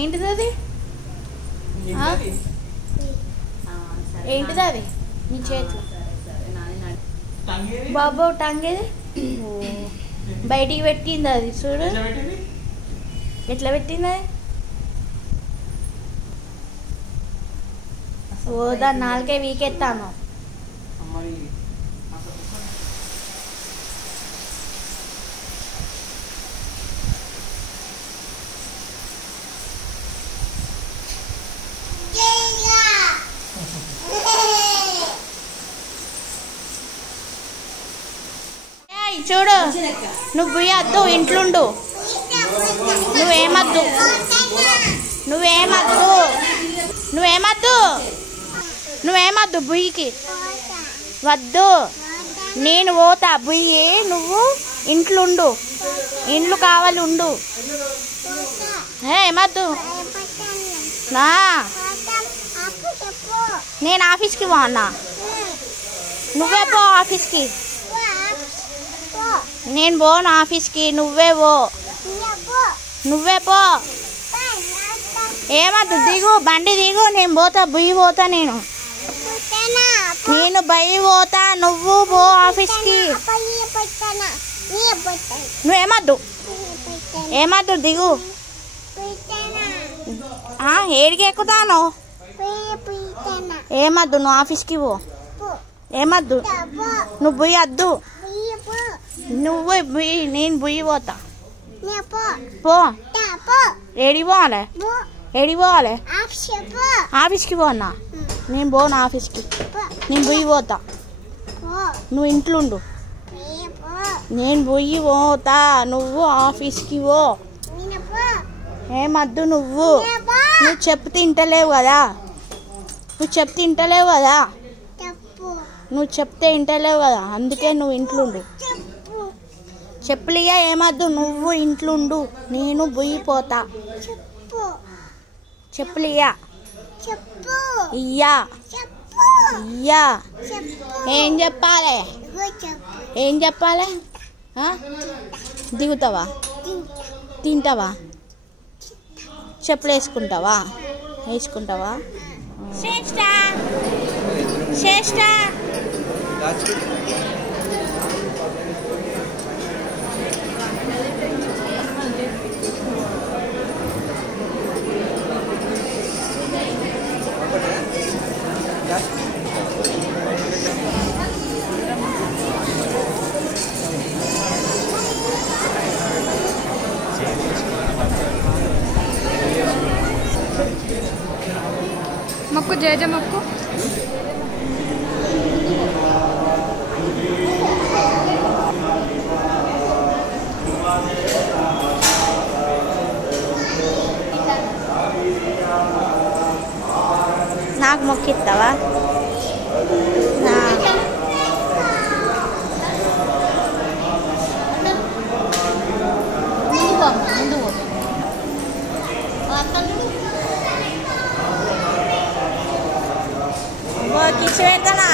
ఏంటిది అది? ఏంటిది అది నీ చేతిలో? బాబు టంగేది బయటికి పెట్టింది అది చూడు ఎట్లా పెట్టింది అది. ఓ దాని నాలుగే వీకెత్తాను. చూడు నువ్వు పోయొద్దు ఇంట్లుండు. నువ్వేమద్దు నువ్వేమద్దు నువ్వేమద్దు నువ్వేమద్దు బుయ్యికి వద్దు. నేను పోతా బుయ్యి, నువ్వు ఇంట్లుండు. ఇండ్లు కావాలి ఉండు. ఏమద్దు నా నేను ఆఫీస్కి పో అన్నా. నువ్వే పో ఆఫీస్కి. నేను పోను ఆఫీస్కి, నువ్వే పో. నువ్వే పో. ఏమద్దు దిగు, బండి దిగు. నేను పోతా బుయ్యి పోతా. నేను బయ్యి పోతా, నువ్వు పో ఆఫీస్కి. నువ్వేమద్దు ఏమద్దు దిగు. ఏడికి ఎక్కుతాను? ఏమద్దు నువ్వు ఆఫీస్కి పో. ఏమద్దు నువ్వు బుయ్యి వద్దు. నువ్వు బుయ్యి, నేను బుయ్యి పోతా. పో. ఏడికి పోవాలి? ఏడికి పోవాలి? ఆఫీస్కి పో అన్నా. నేను పోను ఆఫీస్కి, నేను బుయ్యి పోతా. నువ్వు ఇంట్లుండు. నేను బుయ్యి పోతా, నువ్వు ఆఫీస్కి పో. ఏమద్దు నువ్వు చెప్తే ఇంటలేవు కదా. నువ్వు చెప్తే ఇంటలేవు కదా. నువ్వు చెప్తే ఇంటలేవు కదా, అందుకే నువ్వు ఇంట్లుండు. చెప్పులియా ఏమద్దు, నువ్వు ఇంట్లుండు. నేను బుయ్యిపోతా. చెప్పులియా ఇయ్యా ఇయ్యా. ఏం చెప్పాలి? ఏం చెప్పాలి? దిగుతావా? తింటావా? చెప్పులు వేసుకుంటావా? వేసుకుంటావా? శ్రేష్ఠ శ్రేష్ఠ మొక్కు జేజ మొక్కు. నాకు మొక్కిస్తావా? కిసి పెడతానా?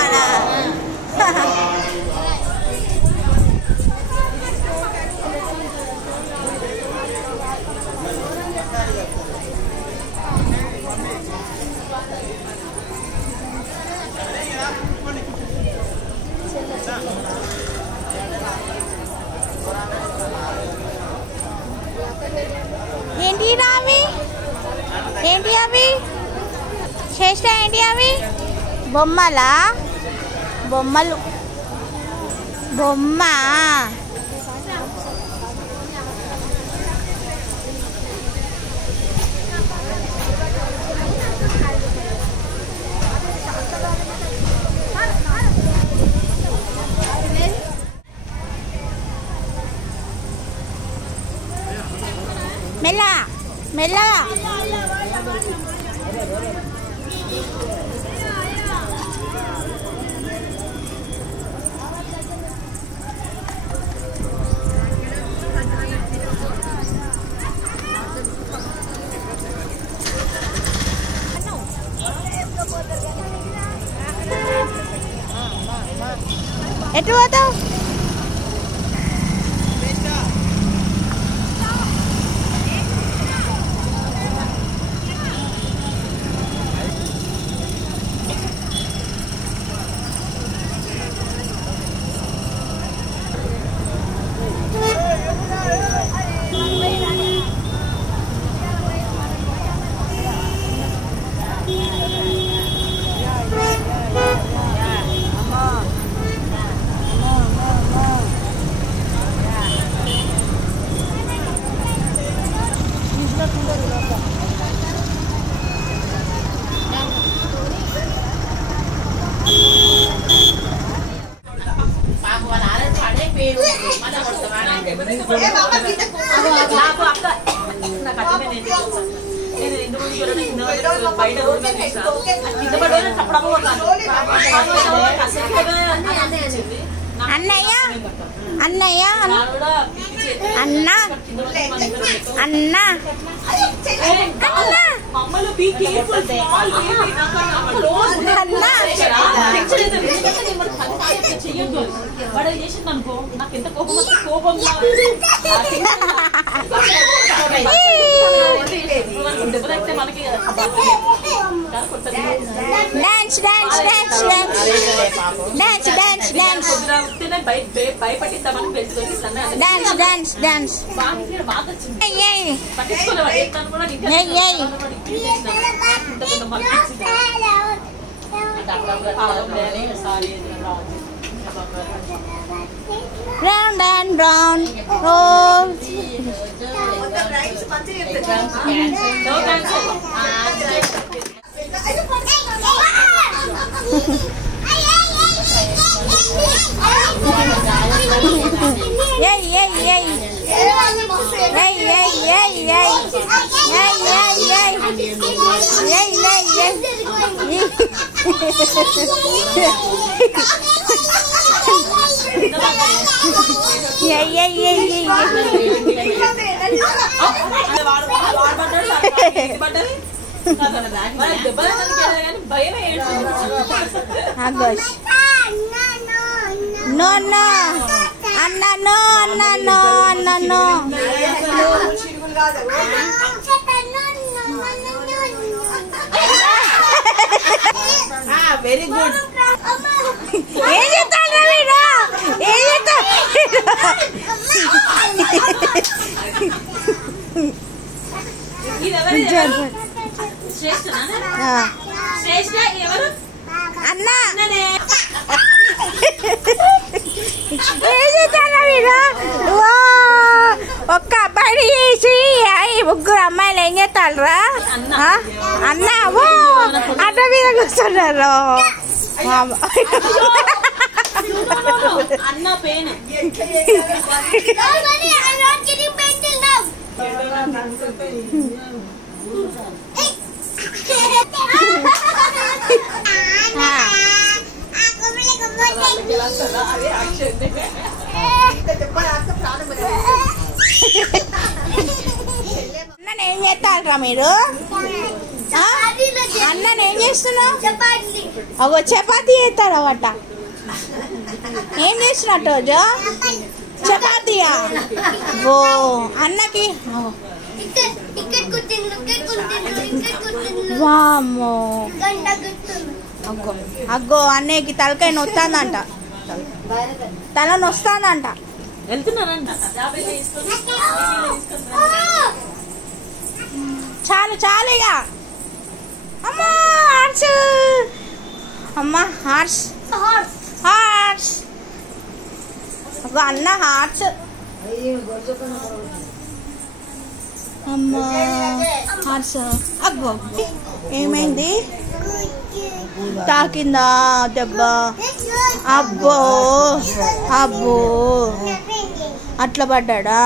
ఏంటి రావి? ఏంటి అవి? శ్రేష్ఠ ఏంటి అవి? బొమ్మలా? బొమ్మలు. బొమ్మ మెల్ల మెల్లగా. ఎటు పోతావు? అన్నయ్య అన్నయ్య అన్న అన్న dance dance dance dance dance dance dance dance dance round and round oh yay yay yay yay yay yay yay yay yay yay yay yay yay yay yay yay no no Anna no Anna no Anna no very good ఏం చేస్తాడు వీడు ఏం చేస్తాడు అన్న ఏం చేస్తాడు వీడు ఒక్క అబ్బాయిని చేసి ముగ్గురు అమ్మాయిలు ఏం చేస్తారా అన్న అడ్డ మీద కూర్చున్నారు అన్న పేన అన్న ఏం చేస్తారా మీరు అన్న ఏం చేస్తున్నావు అగో చపాతీ చేస్తారా వట ఏం చేస్తున్నట్టు రోజు చపాతీయా ఓ అన్నకి వామ్మో అగ్గో అగ్గో అన్నయ్యకి తలకాయ నొస్తుందంట తల నొస్తుందంట చాలు చాలు ఇక అమ్మా హార్స్ అమ్మా హార్స్ హార్స్ అగ్గో అన్న హార్స్ అమ్మా హార్స్ అగ్గో ఏమైంది తాకిందా దెబ్బ అబ్బో అబ్బో అట్లా పడ్డా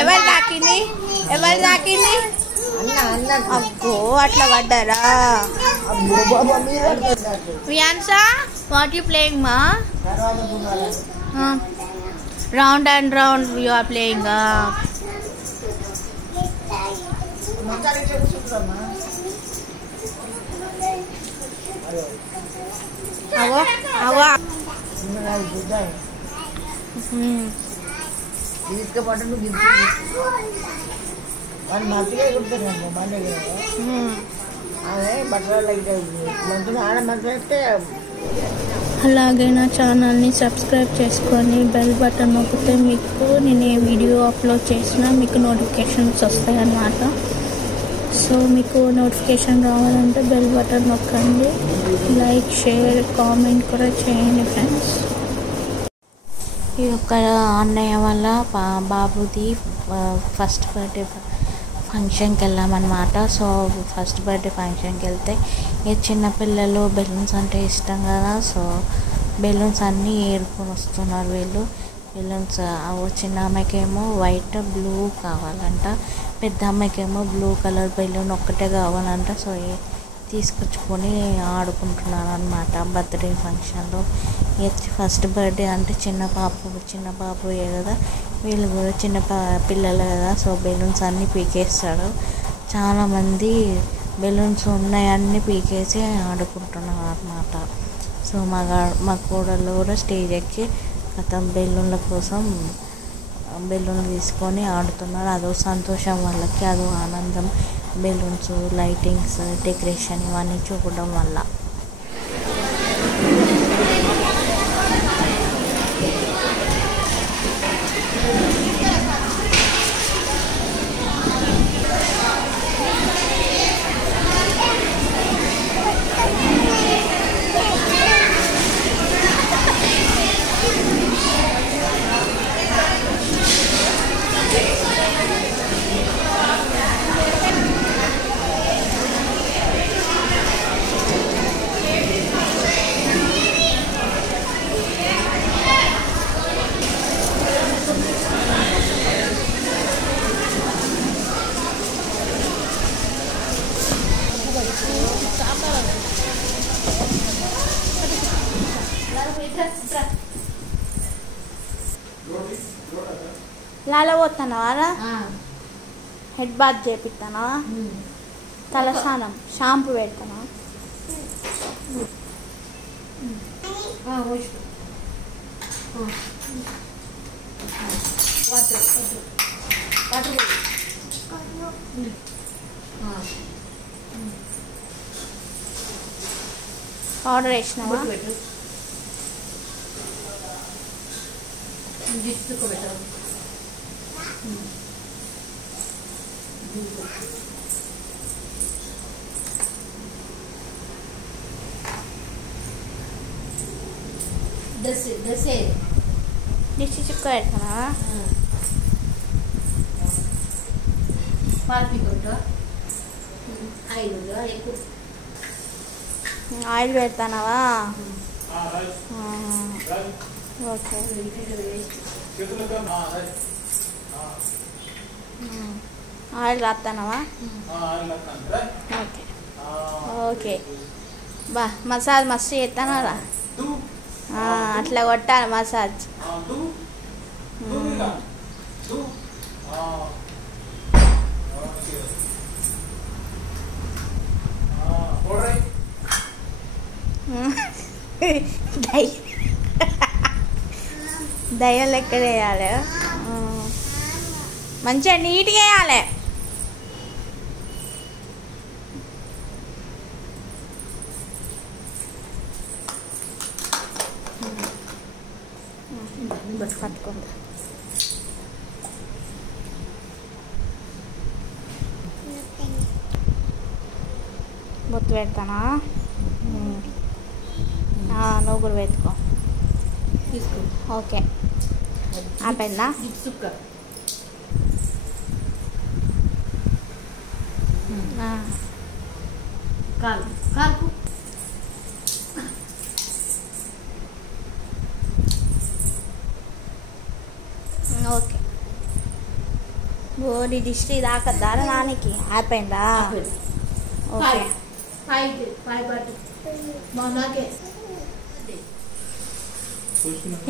ఎవరు తాకింది ఎవరు తాకింది అబ్బో అట్లా పడ్డారా వియాన్సా వాట్ యు ప్లేయింగ్ మా round and round you are playing awo awo इसके बटन नु गिनती और मातिगे गुडताరు मानेगे అదే బట్టలు లైట్ మందున ఆడ మందుతే అలాగే నా ఛానల్ని సబ్స్క్రైబ్ చేసుకొని బెల్ బటన్ నొక్కితే మీకు నేను ఏ వీడియో అప్లోడ్ చేసినా మీకు నోటిఫికేషన్స్ వస్తాయి అన్నమాట. సో మీకు నోటిఫికేషన్ రావాలంటే బెల్ బటన్ నొక్కండి. లైక్ షేర్ కామెంట్ కూడా చేయండి ఫ్రెండ్స్. ఈ యొక్క అన్నయ్య వల్ల బాబుది ఫస్ట్ బర్త్డే ఫంక్షన్కి వెళ్ళామన్నమాట. సో ఫస్ట్ బర్త్డే ఫంక్షన్కి వెళ్తే ఇక చిన్నపిల్లలు బెలూన్స్ అంటే ఇష్టం కదా. సో బెలూన్స్ అన్నీ ఏరుకొని వస్తున్నారు వీళ్ళు. బెలూన్స్ చిన్న అమ్మాయికేమో వైట్ బ్లూ కావాలంట, పెద్ద అమ్మాయికేమో బ్లూ కలర్ బెలూన్ ఒక్కటే కావాలంట. సో తీసుకొచ్చుకొని ఆడుకుంటున్నారు అన్నమాట బర్త్డే ఫంక్షన్లో. ఫస్ట్ బర్త్డే అంటే చిన్న పాపయే కదా, వీళ్ళు కూడా చిన్న పిల్లలు కదా. సో బెలూన్స్ అన్నీ పీకేస్తాడు. చాలామంది బెలూన్స్ ఉన్నాయన్నీ పీకేసి ఆడుకుంటున్నారు అన్నమాట. సో మా కోడళ్ళు కూడా స్టేజ్ ఎక్కి బెలూన్ల కోసం బెలూన్లు తీసుకొని ఆడుతున్నారు. అదో సంతోషం వాళ్ళకి, అదో ఆనందం. బెలూన్స్, లైటింగ్స్, డెకరేషన్ ఇవన్నీ చూడడం వల్ల. లాల పోతున్నావా? హెడ్ బాత్ చేపిస్తానా? తలస్నానం షాంపూ పెడతానా? ఆర్డర్ వేసినావా? దిష్టి చుక్క పెడతానా? ఆయిల్ పెడతానావా? ఓకే. ఆయిల్ రాస్తానావా? Okay okay. బా మసాజ్ మస్తు చేస్తానా? అట్లా కొట్టాలి మసాజ్. దయ్యం లెక్క వేయాలి, మంచిగా నీట్గా వేయాలి. పట్టుకుంటా. బొత్తు పెడతానా? నువ్వు కూడా పెట్టుకో. ఓకే. ఆపేందా? ఓకే. ఓడి దిష్టి దాకద్దారా నానికి? ఆపేందా? ఓకే.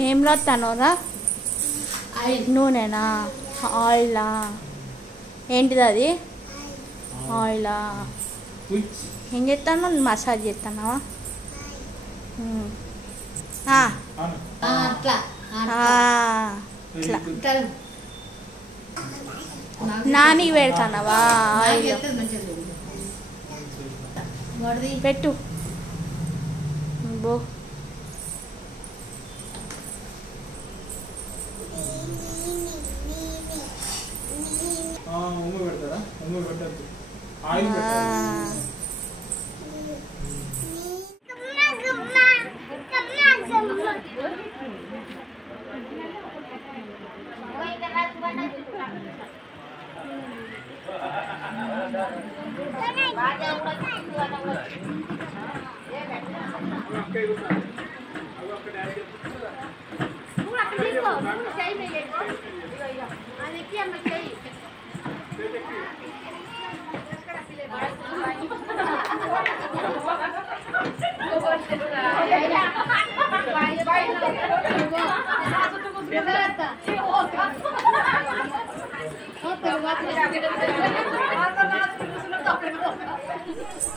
ఏం రాస్తానోరా? నూనెనా? ఆయిలా? ఏంటిది అది? ఆయిలా? ఏం చేస్తాను? మసాజ్ చేస్తున్నావా? నాని పెడతానవా? ఆయిల్ పెట్టు. బో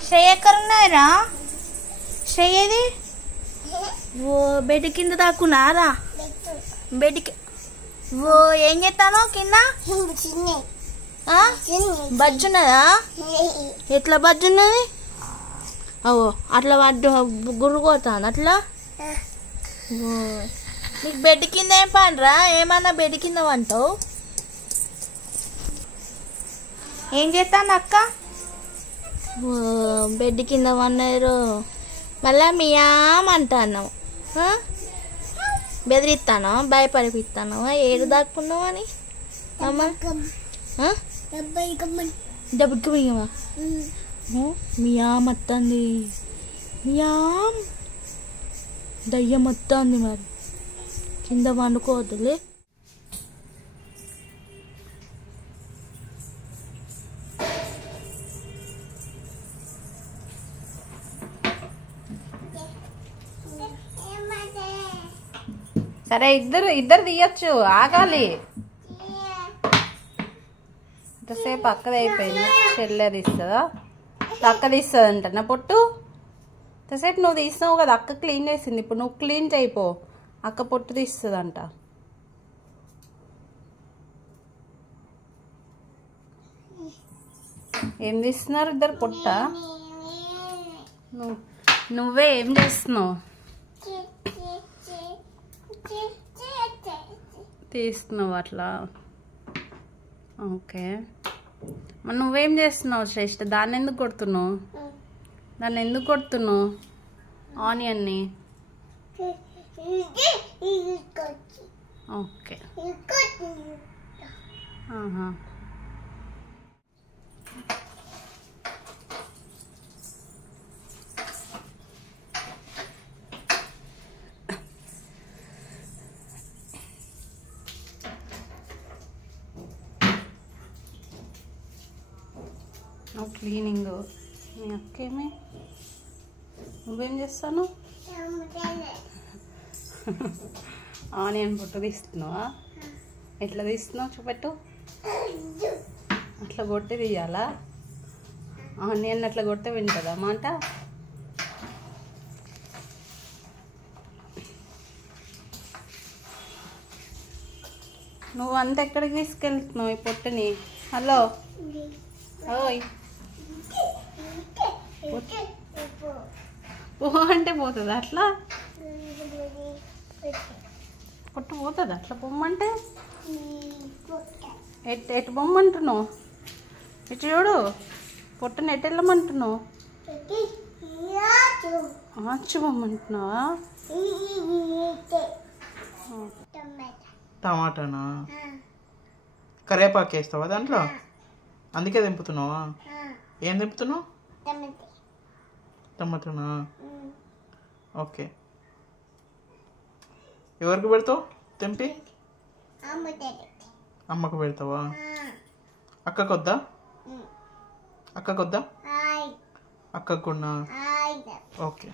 శ్రేయ ఎక్కడున్నారా? శ్రేయది ఓ బెడ్ కింద దాక్కున్నారా? బెడ్కి ఓ ఏం చేస్తానో కింద బజ్జున్నదా? ఎట్లా బజ్జున్నది? అవో అట్లా పడ్డు గుర్రు కొడుతుంది అట్లా. ఓ నీకు బెడ్ కింద ఏం పండ్రా? ఏమన్నా బెడ్ కింద వంటావు? ఏం చేస్తాను అక్క? ఓ బెడ్ కింద వన్నారు మళ్ళా మియామంటాను. బెదిరిస్తాను, భయపడిపిస్తాను. ఏడు దాక్కున్నావు అని అమ్మ డబ్బుకి పోయావా? మియాం వస్తుంది, మియాం దయ్యం వస్తుంది. మరి కింద వండుకోవద్దులే. సరే ఇద్దరు తీయచ్చు, ఆగాలి. ఇంతసేపు అక్కదే అయిపోయింది. చెల్లె తీస్తుందా? అక్క తీస్తుంది అంట నా పొట్టు. ఇంతసేపు నువ్వు తీస్తున్నావు కదా, అక్క క్లీన్ చేసింది. ఇప్పుడు నువ్వు క్లీన్ చేయిపో, అక్క పొట్టు తీస్తుందంట. ఏం తీస్తున్నారు ఇద్దరు పొట్ట? నువ్వే ఏం చేస్తున్నావు? తీస్తున్నావు అట్లా. ఓకే, మరి నువ్వేం చేస్తున్నావు శ్రేష్ఠ? దాన్ని ఎందుకు కొడుతున్నావు? ఆనియన్ని. Okay, cleaning. మీ అక్కేమి? నువ్వేం చేస్తాను? ఆనియన్ పొట్టు తీస్తున్నావా? ఎట్లా తీస్తున్నావు చూపెట్టు. అట్లా కొట్టి తీయాలా? ఆనియన్ అట్లా కొడితే వింటుందా మాట? నువ్వు అంత ఎక్కడికి తీసుకెళ్తున్నావు ఈ పొట్టుని? హలో ఓయ్, పో అంటే పోతుందా అట్లా? పొట్టు పోతుంది అట్లా పొమ్మంటే? ఎటు బొమ్మంటున్నావు? ఇటు చూడు, పొట్టుని ఎటు వెళ్ళమంటున్నావు? ఆచు బొమ్మంటున్నావా? టమాటానా? కరివేపాకు వేస్తావా దాంట్లో? అందుకే దింపుతున్నావా? ఏం దింపుతున్నావు? టమాటానా? ఓకే, ఎవరికి పెడతావు తెంపి? అమ్మకు పెడతావా? అక్కకొద్దా? అక్కకున్నా? ఓకే.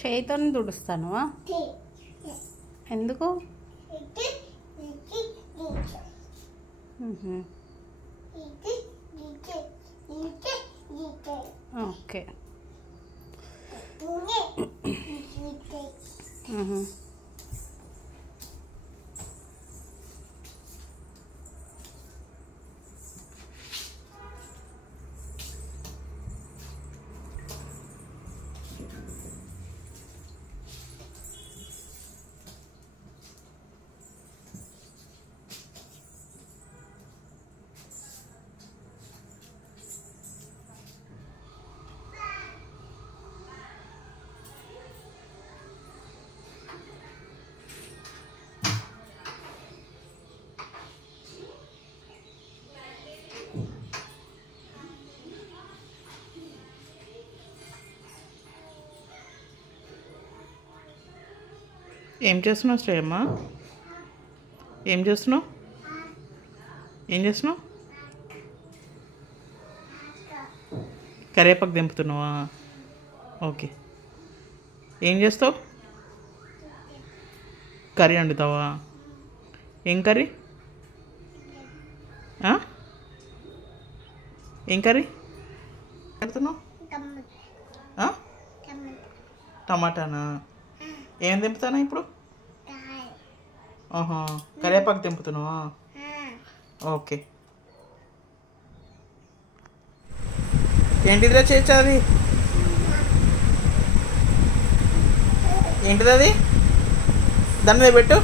చేయితోనే తుడుస్తాను. ఎందుకు? ఓకే. ఏం చేస్తున్నావు శ్రేయమ్మ? ఏం చేస్తున్నావు? ఏం చేస్తున్నావు? కరివేపాకు దింపుతున్నావా? ఓకే. ఏం చేస్తావు? కర్రీ వండుతావా? ఏం కర్రీ? ఏం కర్రీ వండుతున్నావు? టమాటానా? ఏం దింపుతానా ఇప్పుడు? కరివేపాకు దింపుతున్నావా? ఓకే. ఏంటిదిరా చేర్చా అది? ఏంటిది అది? దాని మీద పెట్టు.